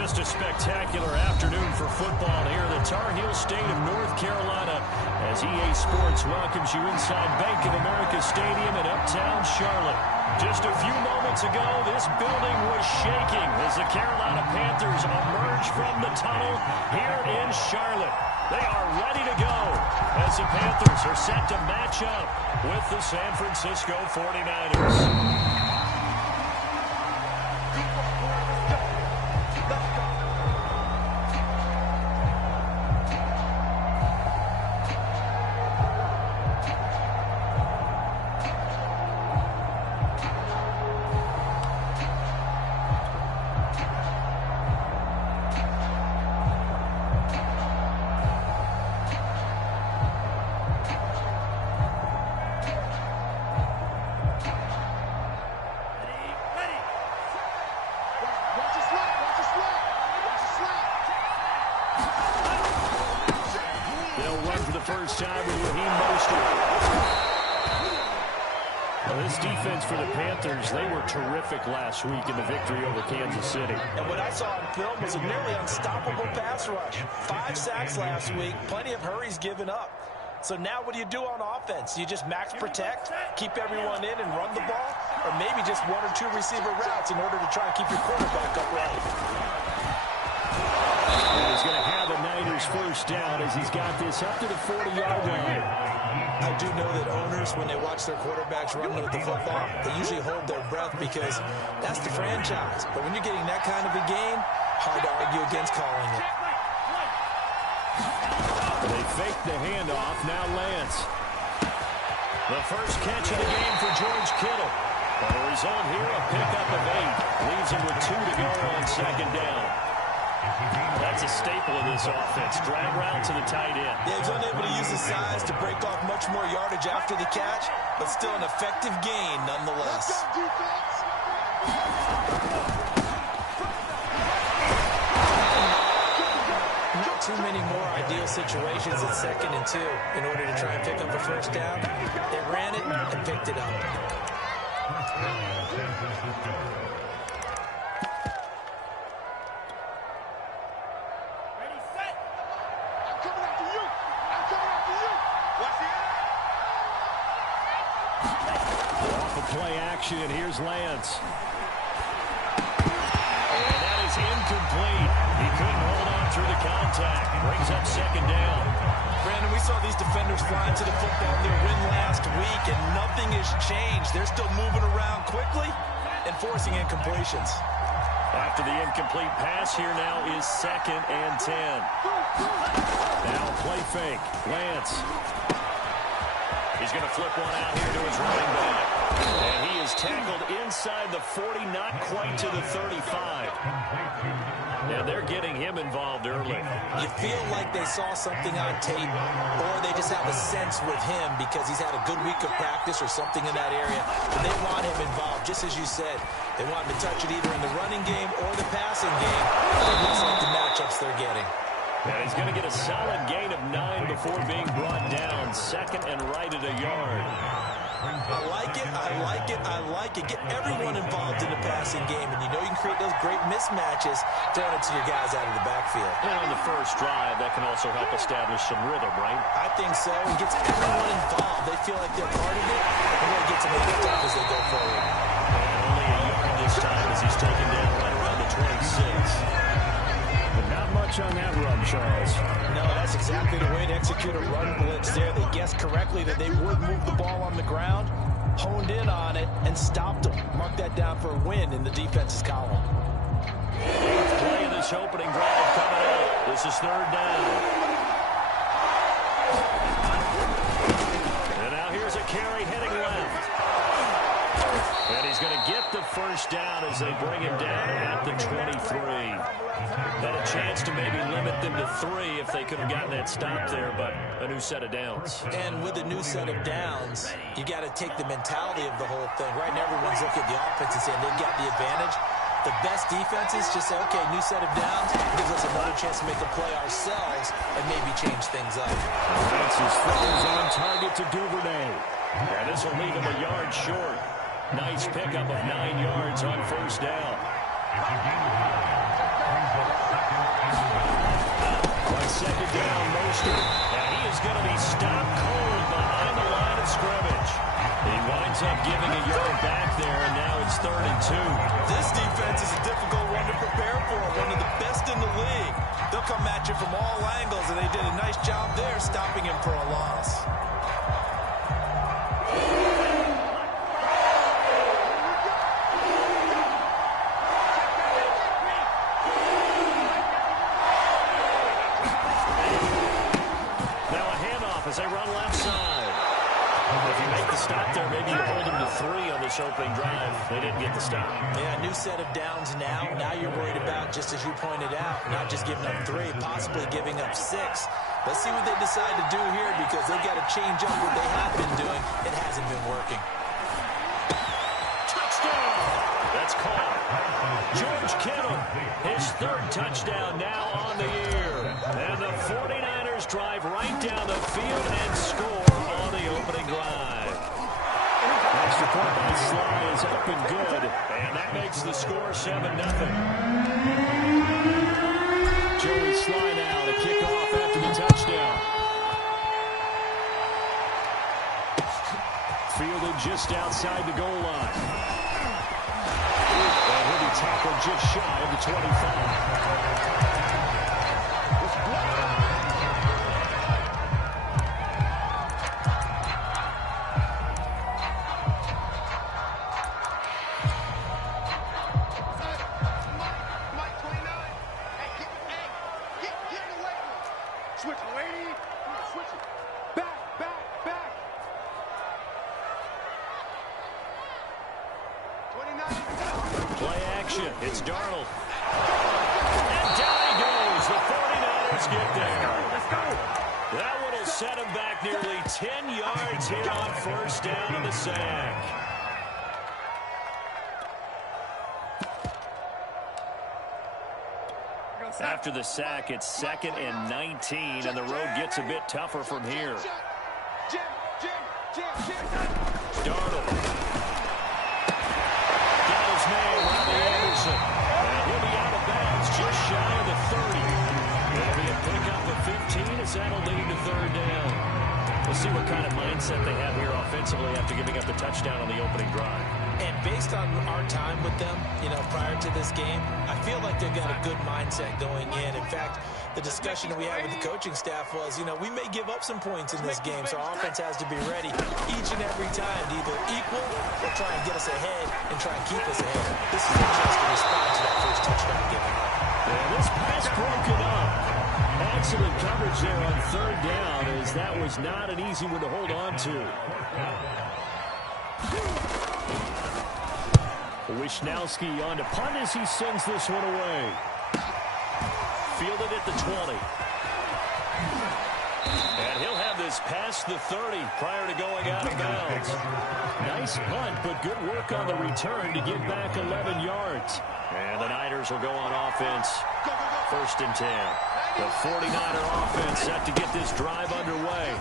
Just a spectacular afternoon for football here in the Tar Heel state of North Carolina as EA Sports welcomes you inside Bank of America Stadium in uptown Charlotte. Just a few moments ago, this building was shaking as the Carolina Panthers emerge from the tunnel here in Charlotte. They are ready to go as the Panthers are set to match up with the San Francisco 49ers. First time with Raheem Mostert. Well, this defense for the Panthers, they were terrific last week in the victory over Kansas City. And what I saw on film was a nearly unstoppable pass rush. 5 sacks last week, plenty of hurries given up. So now what do you do on offense? You just max protect, keep everyone in and run the ball, or maybe just 1 or 2 receiver routes in order to try and keep your quarterback upright. And he's going to have a Niners first down as he's got this up to the 40-yard line. I do know that owners, when they watch their quarterbacks run with the football, they usually hold their breath because that's the franchise. But when you're getting that kind of a game, hard to argue against calling it. They fake the handoff. Now Lance. The first catch of the game for George Kittle. The result here, a pickup of 8. Leaves him with 2 to go on second down. That's a staple of this offense. Drag route to the tight end. Yeah, he's unable to use his size to break off much more yardage after the catch, but still an effective gain nonetheless. Not too many more ideal situations at 2nd and 2 in order to try and pick up a first down. They ran it and picked it up. Play action, and here's Lance. And that is incomplete. He couldn't hold on through the contact. Brings up second down. Brandon, we saw these defenders flying to the football in their win last week, and nothing has changed. They're still moving around quickly and forcing incompletions. After the incomplete pass, here now is 2nd and 10. Now play fake. Lance. He's going to flip one out here to his running back. And he is tackled inside the 40, not quite to the 35. And they're getting him involved early. You feel like they saw something on tape, or they just have a sense with him because he's had a good week of practice or something in that area. But they want him involved, just as you said. They want him to touch it either in the running game or the passing game. It looks like the matchups they're getting. And he's going to get a solid gain of 9 before being brought down. 2nd and right at a yard. I like it, I like it, I like it. Get everyone involved in the passing game, and you know you can create those great mismatches throwing it to your guys out of the backfield. And on the first drive, that can also help establish some rhythm, right? I think so. It gets everyone involved. They feel like they're part of it, and really gets them amped up as they go forward. And only a yard this time as he's taken down right around the 26. Not much on that run, Charles. No, that's exactly the way to execute a run blitz there. They guessed correctly that they would move the ball on the ground, honed in on it, and stopped them. Mark that down for a win in the defense's column. 8th play of this opening drive coming up. This is 3rd down. And now here's a carry heading left. And he's going to get the first down as they bring him down at the 23. Had a chance to maybe limit them to 3 if they could have gotten that stop there, but a new set of downs. And with a new set of downs, you got to take the mentality of the whole thing. Right now, everyone's looking at the offense and saying they've got the advantage. The best defenses just say, okay, new set of downs, gives us another chance to make a play ourselves and maybe change things up. Francis throws on target to Duvernay. And this will leave him a yard short. Nice pickup of 9 yards on first down. On second down, Mostert. And he is going to be stopped cold behind the line of scrimmage. He winds up giving a yard back there, and now it's 3rd and 2. This defense is a difficult one to prepare for, one of the best in the league. They'll come at you from all angles, and they did a nice job there stopping him for a loss. Now a handoff as they run left side. If you make the stop there, maybe you hold them to 3 on this opening drive. They didn't get the stop. Yeah, new set of downs now. Now you're worried about, just as you pointed out, not just giving up 3, possibly giving up 6. Let's see what they decide to do here, because they've got to change up what they have been doing. It hasn't been working. Touchdown! That's called. George Kittle, his 3rd touchdown now on the year. And the 49ers drive right down the field and score on the opening drive. Extra point by Sly is up and good, and that makes the score 7-0. Joey Sly now to kick off after the touchdown. Fielded just outside the goal line. And he'll be tackled just shy of the 25. Play action. It's Darnold. And down he goes. The 49ers get there. That one will set him back nearly 10 yards here on 1st down on the sack. After the sack, it's 2nd and 19, and the road gets a bit tougher from here. Darnold. And he'll be out of bounds just shy of the 30. It'll be a pickup of 15 as that'll lead to 3rd down. We'll see what kind of mindset they have here offensively after giving up the touchdown on the opening drive. And based on our time with them, prior to this game, I feel like they've got a good mindset going in. In fact, the discussion that we had with the coaching staff was, we may give up some points in this game, so our offense has to be ready each and every time to either equal or try and get us ahead and try and keep us ahead. This is a chance to respond to that first touchdown given up. And this pass broken up. Excellent coverage there on 3rd down, as that was not an easy one to hold on to. Wishnowski on to punt as he sends this one away. Fielded at the 20. And he'll have this past the 30 prior to going out of bounds. Nice punt, but good work on the return to get back 11 yards. And the Niners will go on offense. 1st and 10. The 49er offense set to get this drive underway.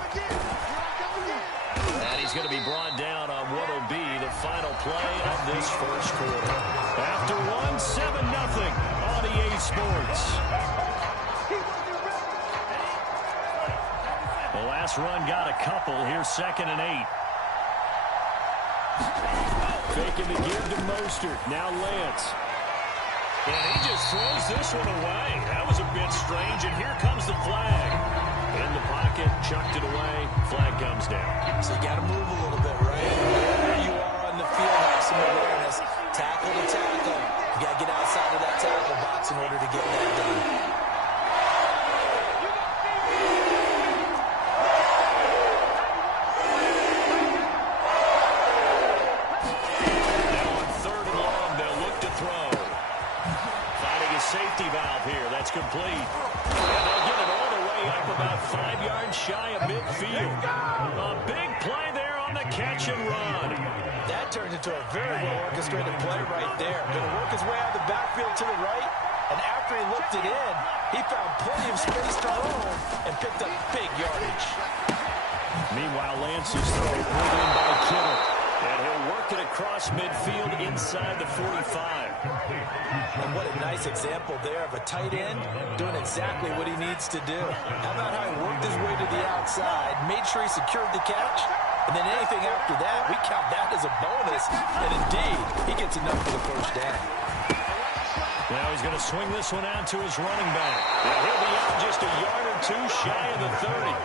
And he's going to be brought down on what will be the final play of this first quarter. After 7-0 on EA Sports. The last run got a couple. Here's 2nd and 8. Faking the give to Mostert. Now Lance. And he just throws this one away. That was a bit strange, and here comes the flag. In the pocket, chucked it away. Flag comes down. So you got to move a little bit, right? Wherever you are on the field, have some awareness. Tackle to tackle. You got to get outside of that tackle box in order to get that done. Safety valve here. That's complete. And they'll get it all the way up about 5 yards shy of midfield. A big play there on the catch and run. That turned into a very well-orchestrated play right there. Going to work his way out of the backfield to the right. And after he looked it in, he found plenty of space to roam and picked up big yardage. Meanwhile, Lance's throw pulled in by Kittle. And he'll work it across midfield inside the 45. And what a nice example there of a tight end doing exactly what he needs to do. How about how he worked his way to the outside, made sure he secured the catch, and then anything after that, we count that as a bonus. And indeed, he gets enough for the first down. Now he's going to swing this one out to his running back. Yeah, he'll be out just a yard or two shy of the 30.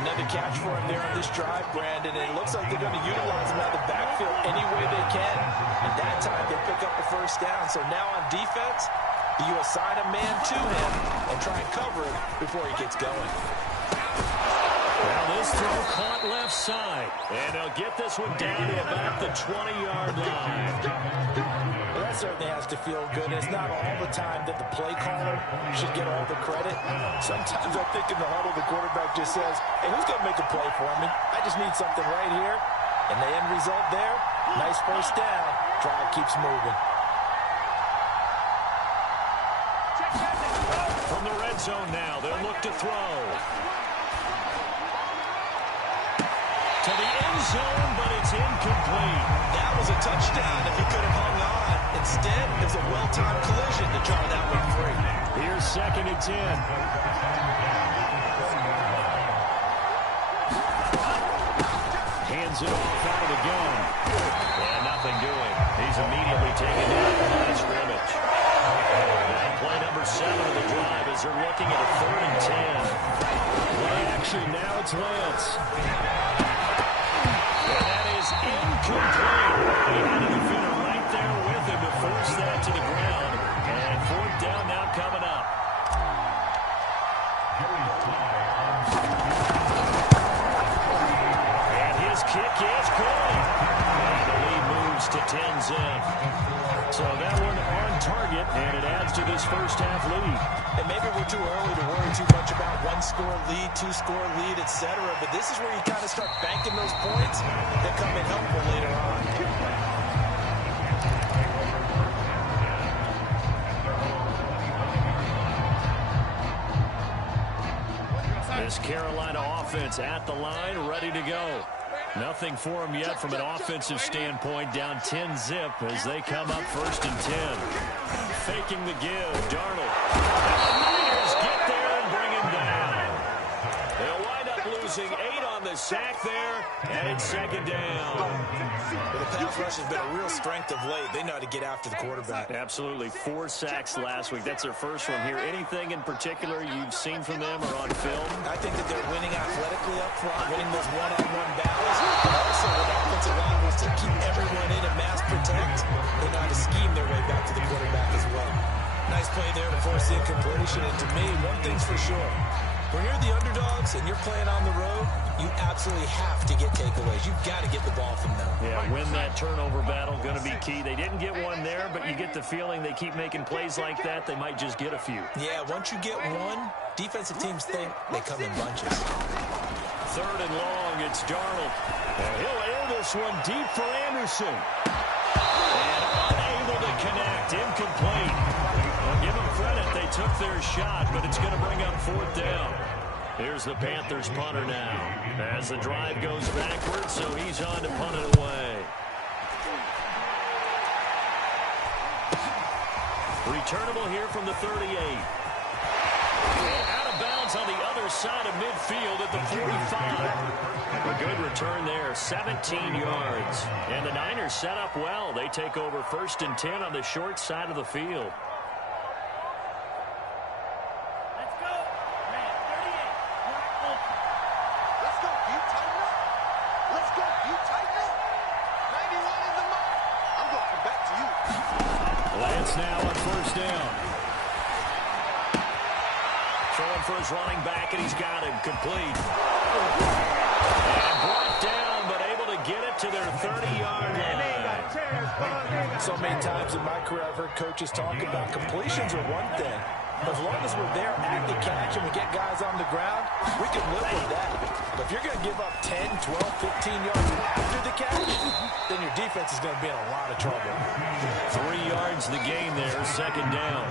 Another catch for him there on this drive, Brandon, and it looks like they're going to utilize him out of the backfield any way they can. And that time they pick up the first down. So now on defense, do you assign a man to him and try and cover him before he gets going? Well, this throw caught left side. And they'll get this one down to about the 20-yard line. Well, that certainly has to feel good. It's not all the time that the play caller should get all the credit. Sometimes I think in the huddle, the quarterback just says, hey, who's going to make a play for me? I just need something right here. And the end result there, nice first down. Drive keeps moving. From the red zone now, they'll look to throw. To the end zone, but it's incomplete. That was a touchdown if he could have hung on. Instead, it was a well-timed collision to draw that one free. Here's 2nd and 10. Hands it off out of the gun. And nothing doing. He's immediately taken down the line of scrimmage. Now play number 7 of the drive as they're looking at a 3rd and 10. Play action, now it's Lance. Incomplete. He had a defender right there with him to force that to the ground. And 4th down now coming up. And his kick is good. And the lead moves to 10-zip. So that one on target, and it adds to this first half lead. And maybe we're too early to worry too much about 1-score lead, 2-score lead, etc. But this is where you kind of start banking those points that come in helpful later on. This Carolina offense at the line, ready to go. Nothing for them yet from an offensive standpoint, down 10-zip as they come up 1st and 10. Faking the give, Darnold. And the Niners get there and bring him down. They'll wind up losing 8 on the sack there, and it's 2nd down. Well, the pass rush has been a real strength of late. They know how to get after the quarterback. Absolutely. 4 sacks last week. That's their first one here. Anything in particular you've seen from them or on film? I think that they're winning athletically up front, winning those one-on-one battles, but also with offensive line wants to keep everyone in and mass protect. They know how to scheme their way back to the quarterback as well. Nice play there to force the incompletion. And to me, one thing's for sure. When you're the underdogs and you're playing on the road, you absolutely have to get takeaways. You've got to get the ball from them. Yeah, win that turnover battle, going to be key. They didn't get one there, but you get the feeling they keep making plays like that, they might just get a few. Yeah, once you get one, defensive teams think they come in bunches. 3rd and long, it's Darnold. And he'll air this one deep for Anderson. And unable to connect, incomplete. Well, give them credit, they took their shot, but it's going to bring up 4th down. Here's the Panthers punter now. As the drive goes backwards, so he's on to punt it away. Returnable here from the 38. Out of bounds on the other side of midfield at the 45. A good return there, 17 yards. And the Niners set up well. They take over 1st and 10 on the short side of the field. Lance now on 1st down. Throwing for his running back, and he's got him complete. And brought down, but able to get it to their 30-yard line. So many times in my career, I've heard coaches talk about completions are one thing. As long as we're there at the catch and we get guys on the ground, we can live with that. But if you're going to give up 10, 12, 15 yards after the catch, then your defense is going to be in a lot of trouble. 3 yards the gain there, 2nd down.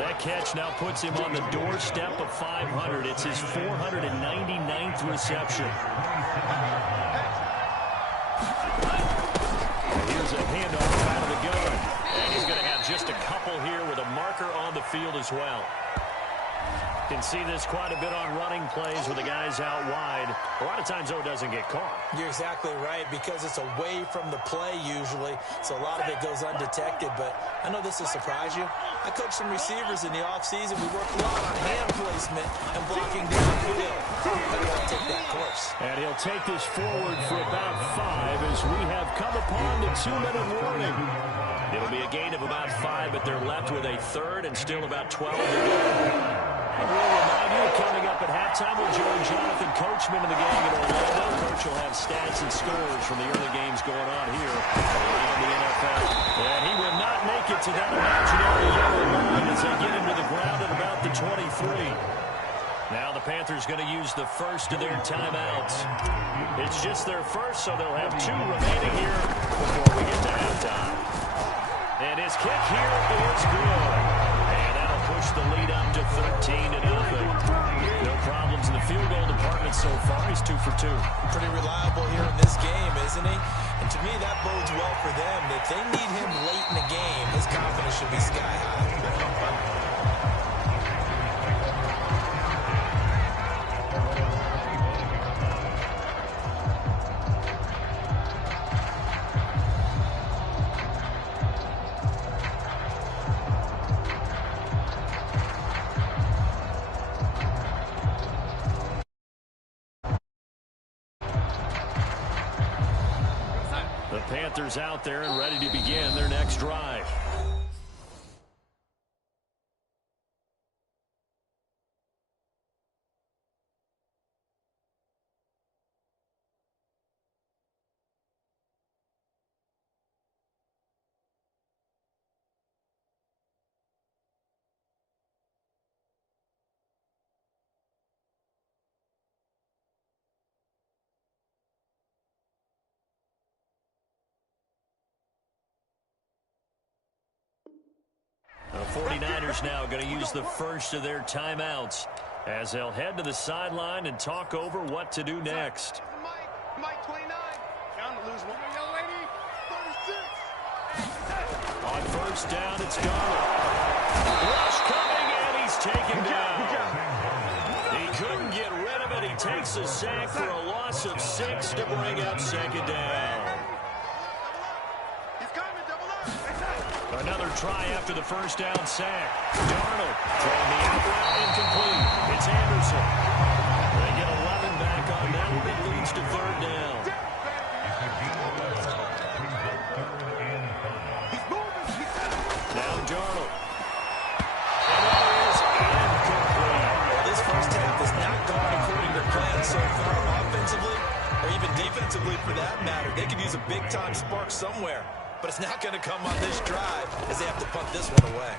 That catch now puts him on the doorstep of 500. It's his 499th reception. Here's a handoff out of the gun. And he's going to have just a couple here with a marker on the field as well. Can see this quite a bit on running plays with the guys out wide. A lot of times, though, it doesn't get caught. You're exactly right, because it's away from the play usually, so a lot of it goes undetected. But I know this will surprise you. I coached some receivers in the offseason. We worked a lot on hand placement and blocking downfield. But he won't take that course. And he'll take this forward for about 5 as we have come upon the 2-minute warning. It'll be a gain of about 5, but they're left with a third and still about 12 to go. And we'll remind you, coming up at halftime, we'll join Jonathan Coachman in the game in Orlando. Coach will have stats and scores from the early games going on here in the NFL. And he will not make it to that imaginary yellow line as they get him to the ground at about the 23. Now the Panthers going to use the first of their timeouts. It's just their first, so they'll have 2 remaining here before we get to halftime. And his kick here is good. And that'll push the lead up to 13-0. No problems in the field goal department so far. He's 2 for 2. Pretty reliable here in this game, isn't he? And to me, that bodes well for them. If they need him late in the game, his confidence should be sky high. The Panthers out there and ready to begin their next drive. The 49ers now going to use the first of their timeouts as they'll head to the sideline and talk over what to do next. Mike 29. Trying to lose one. Young lady, 36. On first down, it's Donald. Rush coming, and he's taken down. He couldn't get rid of it. He takes a sack for a loss of 6 to bring up second down. Another try after the first down sack. Darnold throwing the out route incomplete. It's Anderson. They get 11 back on that one. It leads to third down. Now Darnold. And that is incomplete. Well, this first half has not gone according to plan so far offensively, or even defensively for that matter. They could use a big-time spark somewhere. But it's not going to come on this drive as they have to punt this one away.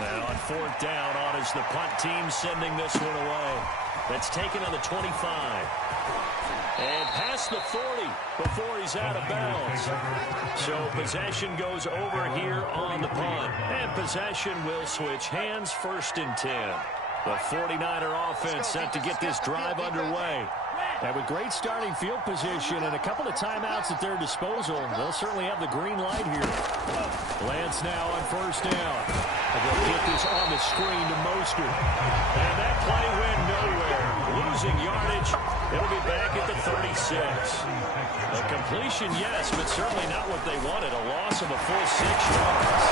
Now on fourth down, on is the punt team sending this one away. That's taken on the 25. And past the 40 before he's out of bounds. So possession goes over here on the punt. And possession will switch hands, 1st and 10. The 49er offense set to get this drive underway. And with great starting field position and a couple of timeouts at their disposal, they'll certainly have the green light here. Lance now on first down. And they'll get this on the screen to Mostert. And that play went nowhere. Losing yardage. It'll be back at the 36. A completion, yes, but certainly not what they wanted. A loss of a full 6 yards.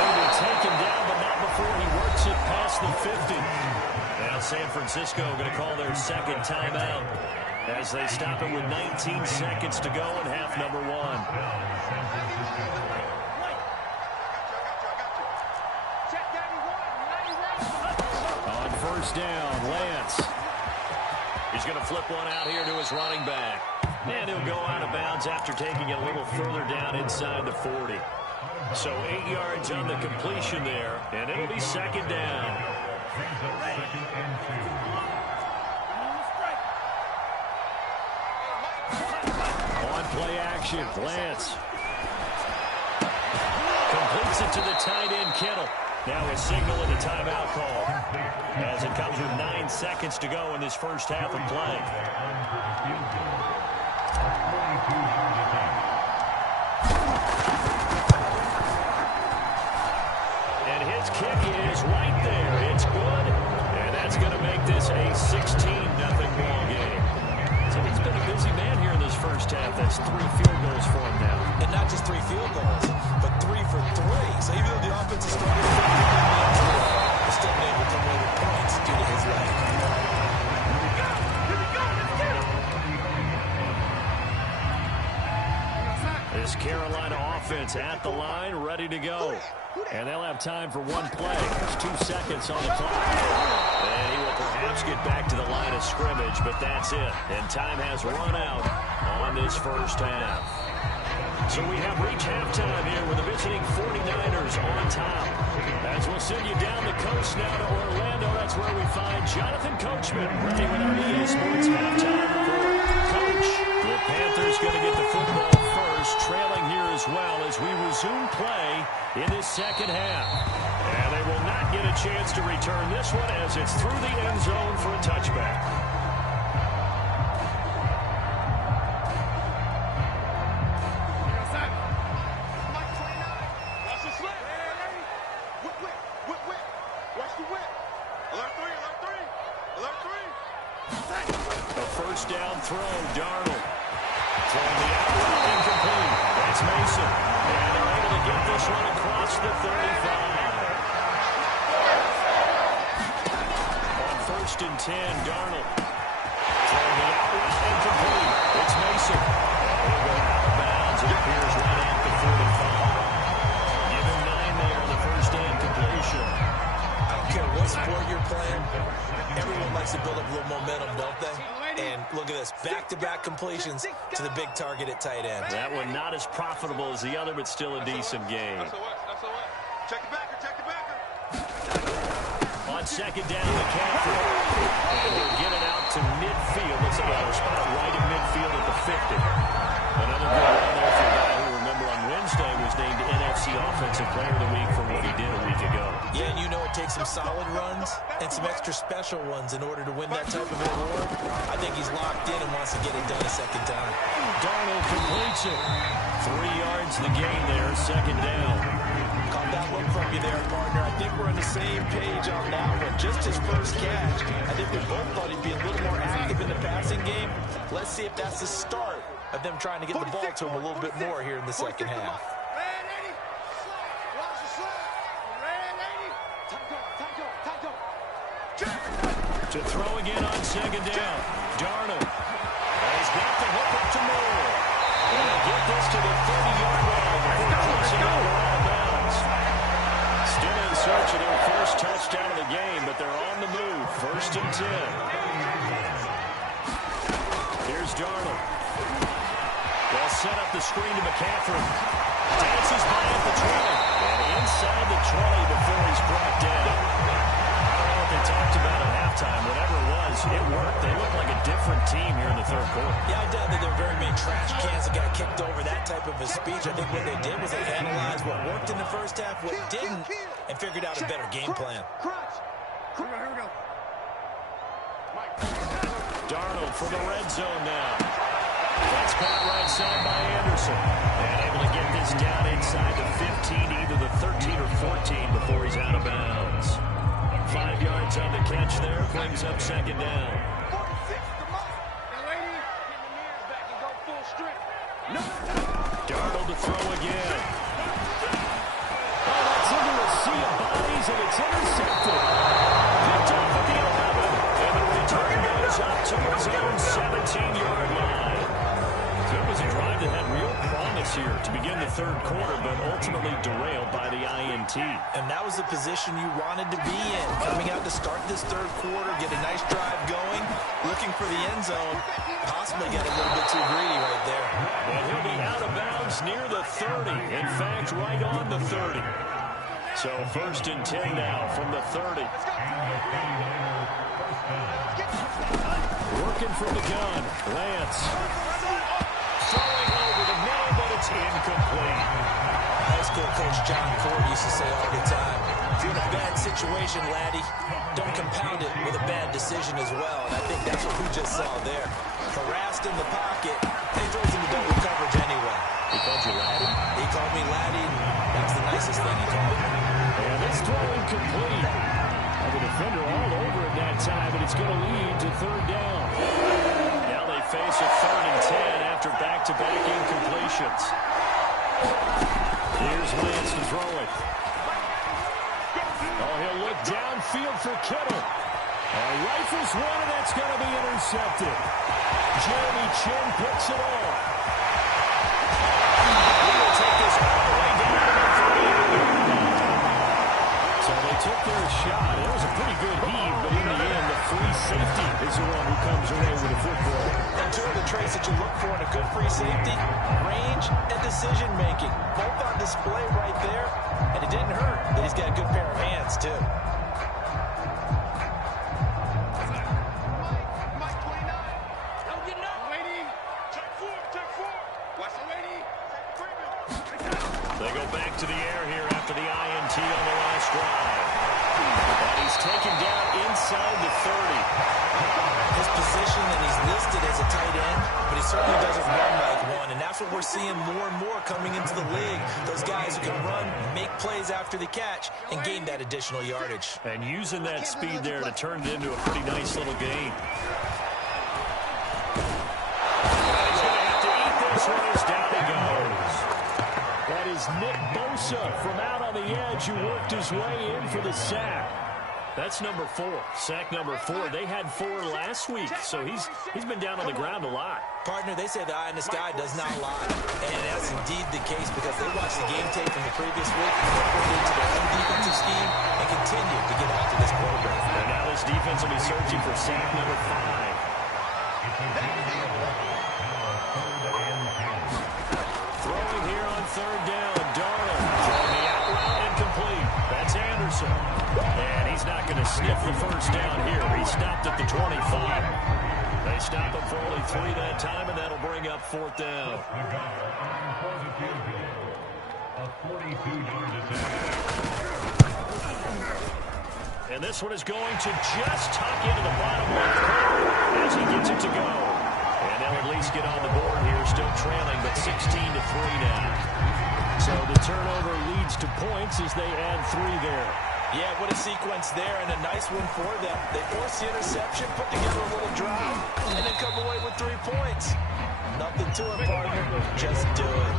He'll be taken down, but not before he works it past the 50. Now San Francisco going to call their second timeout as they stop it with 19 seconds to go in half number 1. On first down, Lance. He's going to flip one out here to his running back. And he'll go out of bounds after taking it a little further down inside the 40. So 8 yards on the completion there, and it'll be second down. On play action, Lance. Completes it to the tight end, Kittle. Now a signal and a timeout call as it comes with 9 seconds to go in this first half of play. His kick is right there. It's good. And that's going to make this a 16-0 ball game. So he's been a busy man here in this first half. That's 3 field goals for him now. And not just 3 field goals, but 3 for 3. So even though the offense is starting to he's still been able to come away with points due to his leg. This Carolina offense at the line, ready to go. And they'll have time for one play. There's 2 seconds on the clock. And he will perhaps get back to the line of scrimmage, but that's it. And time has run out on this first half. So we have reached halftime here with the visiting 49ers on top. As we'll send you down the coast now to Orlando, that's where we find Jonathan Coachman ready with our EA Sports halftime report. Coach, the Panthers going to get the football first, trailing here as well as we resume play in this second half. And they will not get a chance to return this one as it's through the end zone for a touchback. Down throw, Darnold. Throwing the out route, incomplete. That's Mason. And they're able to get this one across the 35. On 1st and 10, Darnold. Throwing the out route, incomplete. It's Mason. And he'll go out of bounds. It appears right at the 45. Give him 9 there on the first down completion. I don't care what sport you're playing. Everyone likes to build up a little momentum, don't they? And look at this, back-to-back completions to the big target at tight end. That one not as profitable as the other, but still a decent game. Check the backer, check the backer. On 2nd down, McCaffrey. And he'll get it out to midfield. Looks like a spot right in midfield at the 50. Another good run there for a guy who, remember, on Wednesday was named NFC Offensive Player of the Week for what he did a week ago. Yeah, and you know it takes some solid runs and some extra special ones in order to win that type of reward. I think he's locked in and wants to get it done a second time. Darnold completes it. 3 yards the game there, 2nd down. Caught that look from you there, partner. I think we're on the same page on that one. Just his first catch. I think we both thought he'd be a little more active in the passing game. Let's see if that's the start of them trying to get the ball to him a little bit more here in the second half. To throw again on 2nd down. Darnold has got the hook up to Moore. And they get this to the 30-yard line before crossing over out of bounds. Still in search of their first touchdown of the game, but they're on the move. 1st and 10. Here's Darnold. They'll set up the screen to McCaffrey. Dances by at the 20. And inside the 20 before he's brought down. They talked about at halftime, whatever it was, it worked. They look like a different team here in the 3rd quarter. Yeah, I doubt that there were very many trash cans that got kicked over, that type of a speech. I think what they did was they analyzed what worked in the first half, what didn't, and figured out a better game plan. Darnold for the red zone now. That's caught right side by Anderson. And able to get this down inside the 15, either the 13 or 14 before he's out of bounds. 5 yards on the catch there, brings up 2nd down. Darnold to throw again. Oh, that's into a sea of bodies, and it's intercepted. Picked off at the 11, and the return goes up to his own 17-yard line. So it was a drive that had real promise here to begin the 3rd quarter, but ultimately derailed by the INT. And that was the position you wanted to be in. Coming out to start this 3rd quarter, get a nice drive going, looking for the end zone. Possibly got a little bit too greedy right there. And he'll be out of bounds near the 30. In fact, right on the 30. So 1st and 10 now from the 30. Working from the gun. Lance. Throwing over the middle, but it's incomplete. High school coach John Ford used to say all the time, if you're in a bad situation, laddie, don't compound it with a bad decision as well. And I think that's what we just saw there. Harassed in the pocket, they throws into double coverage anyway. He called you laddie? He called me laddie, and that's the nicest thing he called me. And this throw incomplete. The defender all over it that time, and it's going to lead to third down. Now they face a 3rd and 10 after back-to-back incompletions. Here's Lance to throw it. Oh, he'll look downfield for Kittle. Rifles one, and that's going to be intercepted. Jeremy Chin picks it off. He will take this all the way down to the 30. So they took their shot. It was a pretty good heave, but in the end, the free safety is the one who comes away with the football. And two of the traits that you look for in a good free safety, range and decision-making. Both on display right there, and it didn't hurt that he's got a good pair of hands, too. They go back to the air here after the INT on the last drive. And he's taken down inside the 30. His position, and he's listed as a tight end, but he certainly doesn't run like one, and that's what we're seeing more and more coming into the league. Those guys who can run, make plays after the catch, and gain that additional yardage. And using that speed there to turn it into a pretty nice little game. He's going to have to eat this one as down he goes. That is Nick Bosa from out on the edge who worked his way in for the sack. That's number 4. Sack number 4. They had 4 last week, so he's been down on the ground a lot. Partner, they say the eye in the sky does not lie. And that's indeed the case because they watched the game tape from the previous week, incorporated into their own defensive scheme, and continue to get after this quarterback. And now this defense will be searching for sack number 5. Throwing here on 3rd down. Darnold throwing the out route incomplete. That's Anderson. And he's not going to sniff the first down here. He stopped at the 25. They stop him for only 3 that time, and that'll bring up 4th down. And this one is going to just tuck into the bottom left corner as he gets it to go. And they'll at least get on the board here, still trailing, but 16-3 now. So the turnover leads to points as they add 3 there. Yeah, what a sequence there, and a nice one for them. They force the interception, put together a little drive, and then come away with 3 points. Nothing to it, partner. Just do it.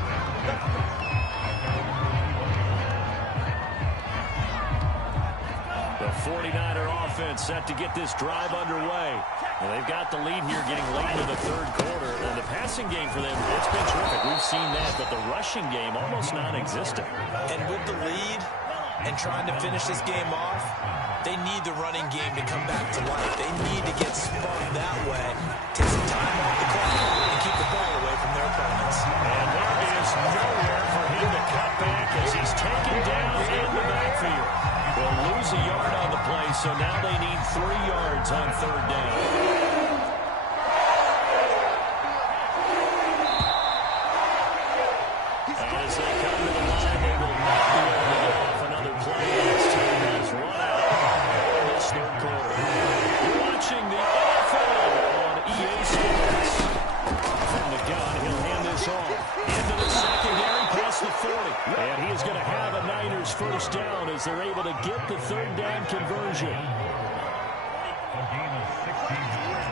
The 49er offense set to get this drive underway. Well, they've got the lead here getting late into the 3rd quarter. And the passing game for them, it's been terrific. We've seen that, but the rushing game almost non-existent. And with the lead and trying to finish this game off, they need the running game to come back to life. They need to get spun that way, take some time off the clock, and keep the ball away from their opponents. And there is nowhere for him to cut back as he's taken down in the backfield. They'll lose a yard on the play, so now they need 3 yards on 3rd down. As they come to the line, they will not be able to get off another play. This team has run out in this 3rd quarter. You're watching the NFL on EA Sports. From the gun, he'll hand this off. Into the secondary, past the 40. And he is going to have a Niners first down as they're able to get the 3rd down conversion. A gain of 16 yards.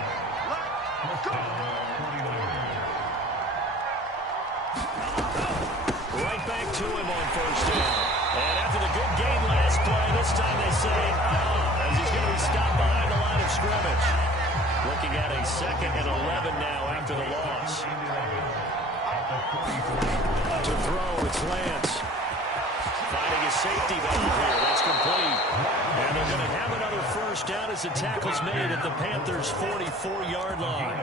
Right back to him on 1st down. And after the good game last play, this time they say, as he's going to be stopped behind the line of scrimmage. Looking at a 2nd and 11 now after the loss. To throw, it's Lance. Finding his safety valve here. That's complete. And they're going to have another first down as the tackle's made at the Panthers' 44-yard line.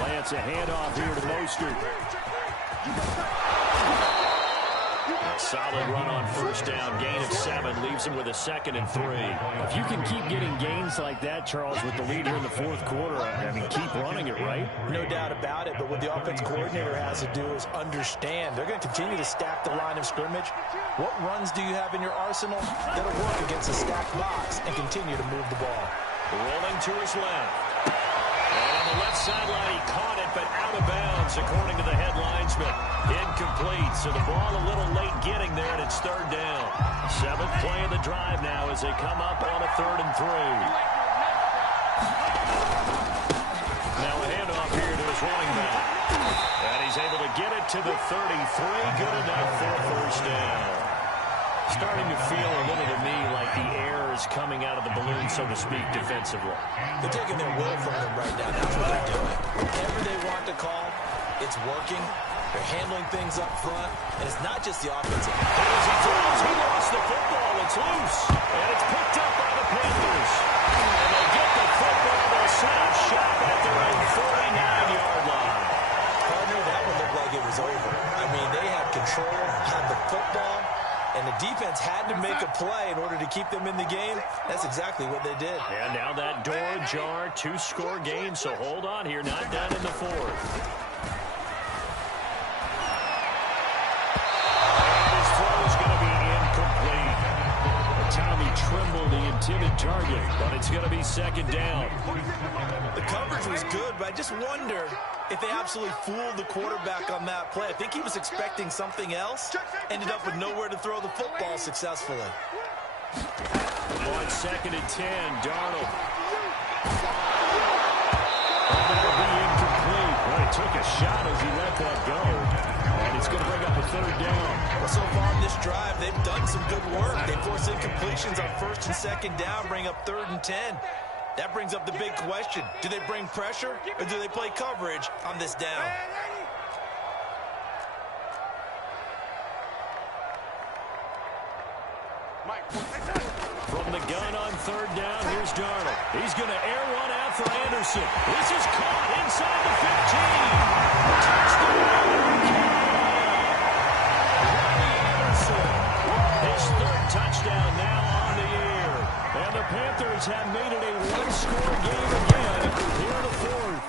Lance, a handoff here to Mostert. Solid run on 1st down. Gain of 7 leaves him with a 2nd and 3. If you can keep getting gains like that, Charles, with the lead here in the 4th quarter, I mean, keep running it, right? No doubt about it, but what the offense coordinator has to do is understand. They're going to continue to stack the line of scrimmage. What runs do you have in your arsenal that'll work against a stacked box and continue to move the ball? Rolling to his left. And on the left Left sideline, he caught it, but out of bounds, according to the head linesman. Incomplete, so the ball a little late getting there, and it's third down. Seventh play of the drive now as they come up on a 3rd and 3. Now a handoff here to his running back. And he's able to get it to the 33. Good enough for a first down. Starting to feel a little to me like the air is coming out of the balloon, so to speak, defensively. They're taking their will from them right now. That's what they're doing. Whatever they want to call, it's working. They're handling things up front, and it's not just the offensive. As he throws, he lost the football. It's loose, and it's picked up by the Panthers. And they get the football. They'll snap shot at their own 49-yard line. Partner, that one looked like it was over. I mean, they had control, had the football, and the defense had to make a play in order to keep them in the game. That's exactly what they did. And now that door ajar, 2-score game, so hold on here, not done in the 4th. Trimble, the intended target, but it's going to be 2nd down. The coverage was good, but I just wonder if they absolutely fooled the quarterback on that play. I think he was expecting something else, ended up with nowhere to throw the football successfully. On 2nd and 10, Darnold. That'll be incomplete. Well, he took a shot as he let that go. And it's going to bring up a 3rd down. Well, so far in this drive, they've done some good work. They force incompletions on 1st and 2nd down, bring up 3rd and 10. That brings up the big question. Do they bring pressure, or do they play coverage on this down? From the gun on 3rd down, here's Darnold. He's going to air one out for Anderson. This is caught inside the 15. Touchdown! His 3rd touchdown now on the year. And the Panthers have made it a 1-score game again here in the 4th.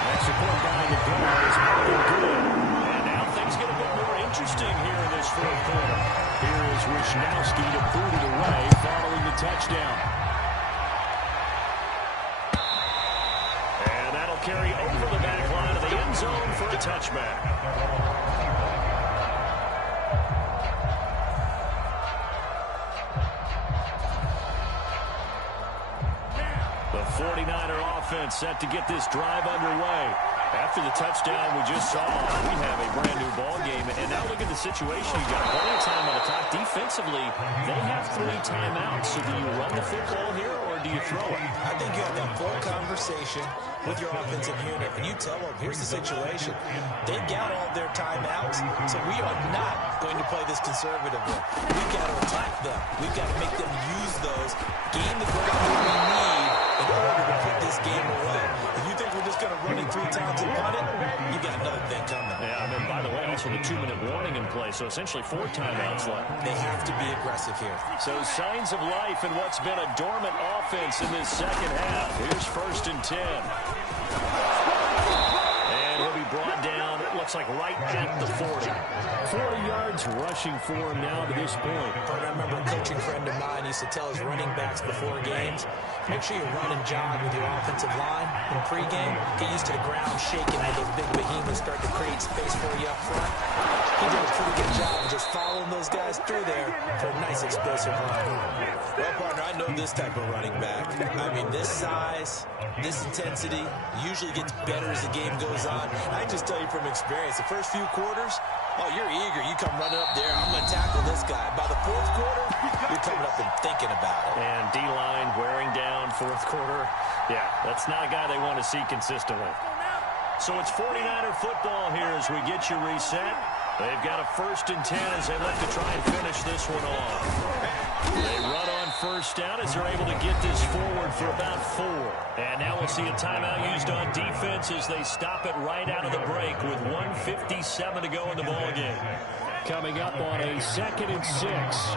That support behind the goal is looking good. And now things get a bit more interesting here in this 4th quarter. Here is Wisnowski to boot it away following the touchdown. And that'll carry over the back line of the end zone for a touchback. The 49er offense set to get this drive underway. After the touchdown we just saw, we have a brand-new ball game. And now look at the situation. You got plenty of time on the clock. Defensively, they have 3 timeouts. So do you run the football here, or do you throw it? I think you have that full conversation with your offensive unit, and you tell them, here's the situation. They got all their timeouts, so we are not going to play this conservatively. We've got to attack them. We've got to make them use those, gain the ground that we need in order to put this game away. If you think we're just going to run it 3 times and punt it, you got another thing coming. Yeah, and then, by the way, also the 2-minute warning in play, so essentially 4 timeouts left. They have to be aggressive here. So signs of life in what's been a dormant offense in this 2nd half. Here's 1st and 10. And he'll be brought down, it looks like right at the 40. 40 yards rushing for him now to this point. I remember a coaching friend of mine used to tell his running backs before games, make sure you run and jog with your offensive line in pregame. Get used to the ground shaking as those big behemoths start to create space for you up front. He did a pretty good job of just following those guys through there for a nice explosive run. Well, partner, I know this type of running back. I mean, this size, this intensity usually gets better as the game goes on. I can just tell you from experience, the first few quarters, oh, you're eager. You come running up there, I'm going to tackle this guy. By the 4th quarter, you're coming up and thinking about it. And D-line wearing down 4th quarter. Yeah, that's not a guy they want to see consistently. So it's 49er football here as we get you reset. They've got a 1st and 10 as they look to try and finish this one off. They run on 1st down as they're able to get this forward for about 4. And now we'll see a timeout used on defense as they stop it right out of the break with 1:57 to go in the ballgame. Coming up on a 2nd and 6.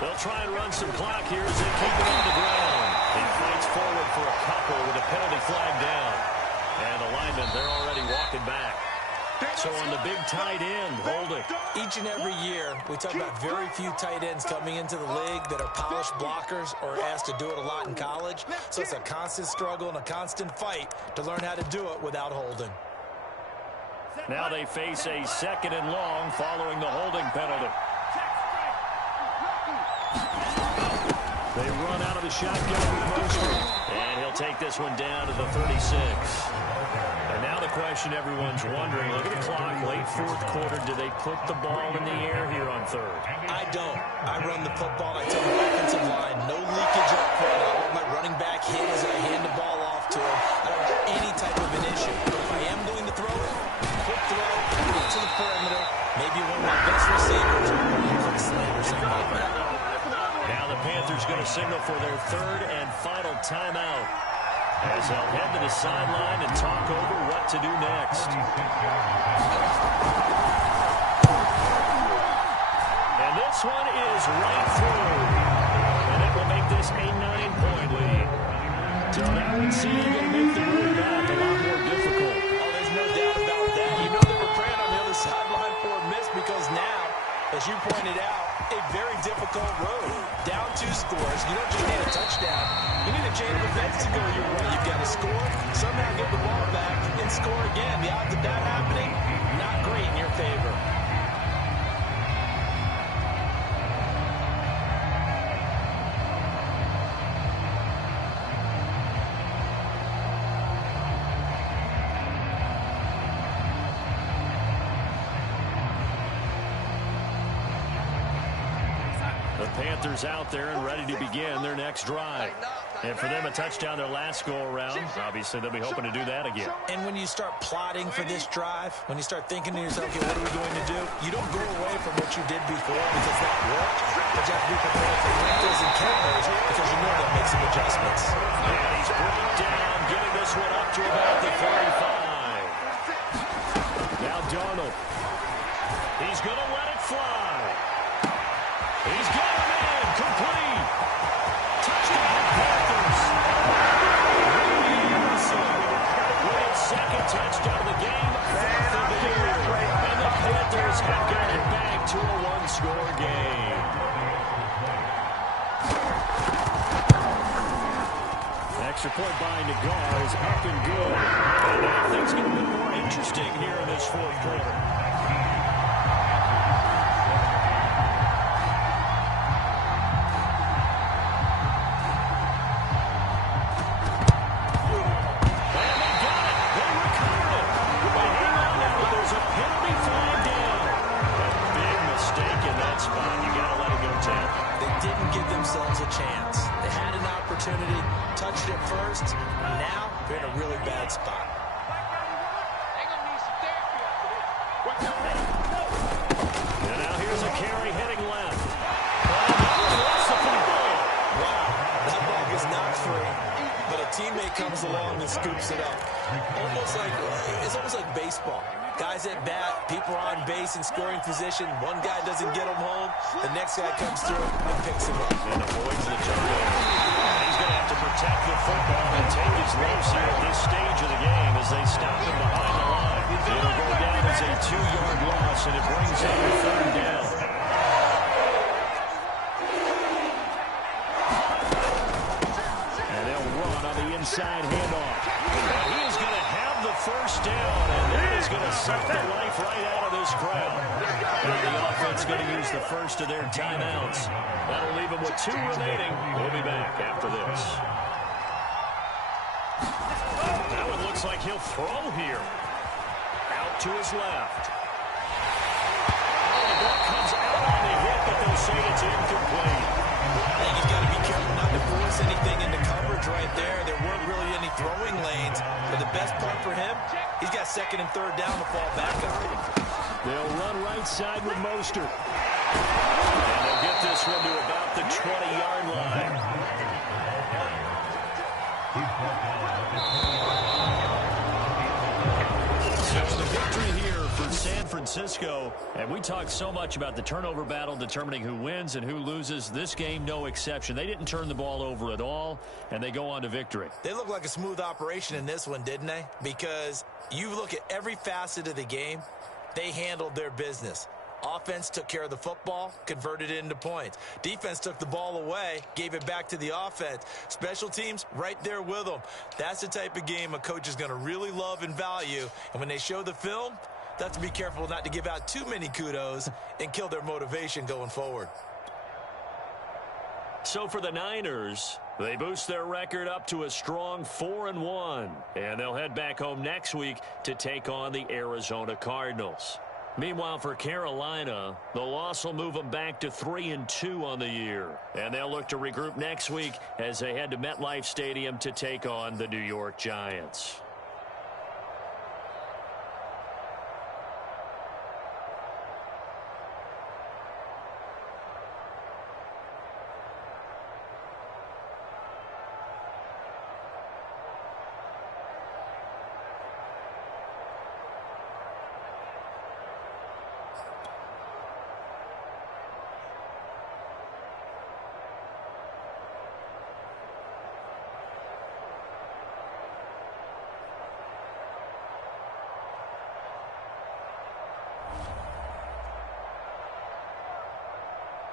They'll try and run some clock here as they keep it on the ground. He fights forward for a couple with a penalty flag down. And the linemen, they're already walking back. So on the big tight end, holding. Each and every year, we talk about very few tight ends coming into the league that are polished blockers or asked to do it a lot in college. So it's a constant struggle and a constant fight to learn how to do it without holding. Now they face a 2nd and long following the holding penalty. They run out of the shotgun with Mostert. And he'll take this one down to the 36. And now the question everyone's wondering, look at the clock, late 4th quarter, do they put the ball in the air here on 3rd? I don't. I run the football. I tell the offensive line, no leakage up front. I want my running back hit as I hand the ball off to him. I don't have any type of an issue. But if I am going to throw it, quick throw, get to the perimeter, maybe one of my best receivers, or a slant or something like that. Now the Panthers going to signal for their 3rd and final timeout, as they'll head to the sideline and talk over what to do next. And this one is right through. And it will make this a 9-point lead. So that would seem to make the road back a lot more difficult. Oh, there's no doubt about that. You know they were praying on the other sideline for a miss because now, as you pointed out, a very difficult road. Down 2 scores. You don't just need a touchdown. You need a chain of events to go your way. You've got to score, somehow get the ball back, and score again. The odds of that happening, not great in your favor. Panthers out there and ready to begin their next drive. And for them, a touchdown their last go-around. Obviously, they'll be hoping to do that again. And when you start plotting for this drive, when you start thinking to yourself, okay, what are we going to do? You don't go away from what you did before because that worked. But you have to be prepared for wrinkles and counters because you know they'll make some adjustments. And he's brought down, getting this one up to about the 35. Now Darnold. He's going to let it fly. He's got him in. Complete. Touchdown, Panthers. With his 2nd touchdown of the game, 4th of the year. And the Panthers have got it back to a 1-score game. Extra point by Nagar is up and good. And now things get a bit more interesting here in this 4th quarter. themselves a chance. They had an opportunity, touched it first, and now they're in a really bad spot. And now here's a carry heading left. Wow, that ball is not free, but a teammate comes along and scoops it up. It's almost like baseball. Guys at bat, people are on base in scoring position. One guy doesn't get him home. The next guy comes through and picks him up. And avoids the turnover. He's going to have to protect the football and take his lumps here at this stage of the game as they stop him behind the line. It'll go down as a 2-yard loss, and it brings up a 3rd down. And they'll run on the inside handoff. And he is going to have the 1st down, and that is going to suck the life right out of this crowd. And the offense going to use the first of their timeouts. That'll leave them with 2 remaining. We'll be back after this. Now it looks like he'll throw here. Out to his left. The ball comes out on the hit, but they'll say it's incomplete. I think he's got to be careful not to force anything into coverage right there. There weren't really any throwing lanes. But the best part for him, he's got 2nd and 3rd down to fall back on. They'll run right side with Mostert. And they'll get this one to about the 20-yard line. So the victory here for San Francisco. And we talked so much about the turnover battle determining who wins and who loses. This game, no exception. They didn't turn the ball over at all, and they go on to victory. They look like a smooth operation in this one, didn't they? Because you look at every facet of the game, they handled their business. Offense took care of the football, converted it into points. Defense took the ball away, gave it back to the offense. Special teams, right there with them. That's the type of game a coach is going to really love and value. And when they show the film, they have to be careful not to give out too many kudos and kill their motivation going forward. So for the Niners, they boost their record up to a strong 4-1. And they'll head back home next week to take on the Arizona Cardinals. Meanwhile, for Carolina, the loss will move them back to 3-2 on the year. And they'll look to regroup next week as they head to MetLife Stadium to take on the New York Giants.